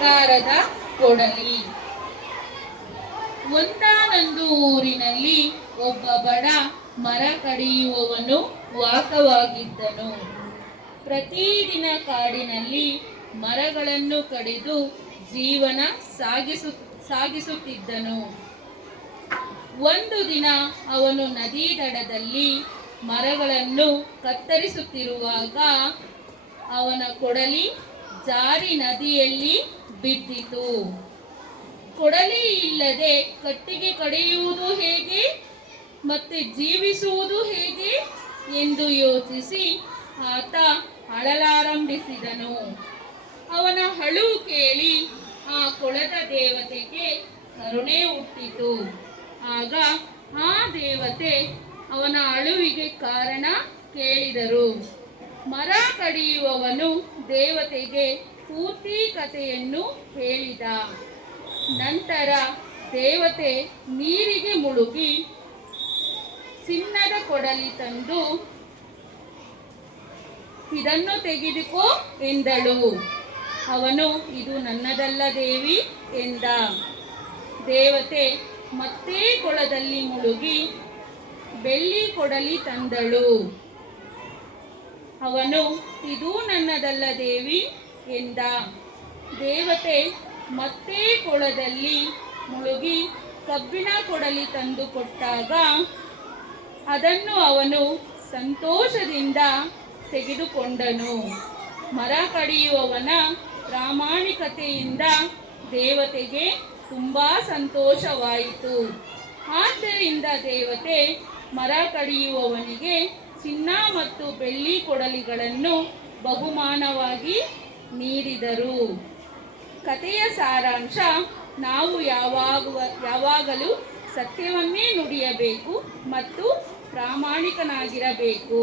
ಬಂಗಾರದ ಕೊಡಲಿ. ಒಂದಾನೊಂದು ಊರಿನಲ್ಲಿ ಒಬ್ಬ ಬಡ ಮರ ಕಡಿಯುವವನು ವಾಸವಾಗಿದ್ದನು. ಪ್ರತಿದಿನ ಕಾಡಿನಲ್ಲಿ ಮರಗಳನ್ನು ಕಡಿದು ಜೀವನ ಸಾಗಿಸು, ಸಾಗಿಸುತ್ತಿದ್ದನು. ಒಂದು ದಿನ ಅವನು ನದಿ ದಡದಲ್ಲಿ ಮರಗಳನ್ನು ಕತ್ತರಿಸುತ್ತಿರುವಾಗ ಅವನ ಕೊಡಲಿ ಜಾರಿ ನದಿಯಲ್ಲಿ ಬಿದ್ದಿತು. ಕೊಡಲಿ ಇಲ್ಲದೆ ಕಟ್ಟಿಗೆ ಕಡಿಯುವುದು ಹೇಗೆ ಮತ್ತೆ ಜೀವಿಸುವುದು ಹೇಗೆ ಎಂದು ಯೋಚಿಸಿ ಆತ ಅಳಲಾರಂಭಿಸಿದನು. ಅವನ ಹಳು ಕೇಳಿ ಆ ಕೊಳದ ದೇವತೆಗೆ ಕರುಣೆ ಹುಟ್ಟಿತು. ಆಗ ಆ ದೇವತೆ ಅವನ ಅಳುವಿಗೆ ಕಾರಣ ಕೇಳಿದರು. ಮರ ಕಡಿಯುವವನು ದೇವತೆಗೆ ಪೂರ್ತಿ ಕಥೆಯನ್ನು ಹೇಳಿದ. ನಂತರ ದೇವತೆ ನೀರಿಗೆ ಮುಳುಗಿ ಚಿನ್ನದ ಕೊಡಲಿ ತಂದು ಇದನ್ನು ತೆಗೆದುಕೋ ಎಂದಳು. ಅವನು, ಇದು ನನ್ನದಲ್ಲ ದೇವಿ ಎಂದ. ದೇವತೆ ಮತ್ತೆ ಕೊಳದಲ್ಲಿ ಮುಳುಗಿ ಬೆಳ್ಳಿ ಕೊಡಲಿ ತಂದಳು. ಅವನು, ಇದು ನನ್ನದಲ್ಲ ದೇವಿ ಎಂದ. ದೇವತೆ ಮತ್ತೆ ಕೊಳದಲ್ಲಿ ಮುಳುಗಿ ಕಬ್ಬಿಣ ಕೊಡಲಿ ತಂದು ಕೊಟ್ಟಾಗ ಅದನ್ನು ಅವನು ಸಂತೋಷದಿಂದ ತೆಗೆದುಕೊಂಡನು. ಮರ ಕಡಿಯುವವನ ಪ್ರಾಮಾಣಿಕತೆಯಿಂದ ದೇವತೆಗೆ ತುಂಬ ಸಂತೋಷವಾಯಿತು. ಆದ್ದರಿಂದ ದೇವತೆ ಮರ ಕಡಿಯುವವನಿಗೆ ಚಿನ್ನ ಮತ್ತು ಬೆಳ್ಳಿ ಕೊಡಲಿಗಳನ್ನು ಬಹುಮಾನವಾಗಿ ನೀಡಿದರು. ಕಥೆಯ ಸಾರಾಂಶ, ನಾವು ಯಾವಾಗ ಯಾವಾಗಲೂ ಸತ್ಯವನ್ನೇ ನುಡಿಯಬೇಕು ಮತ್ತು ಪ್ರಾಮಾಣಿಕನಾಗಿರಬೇಕು.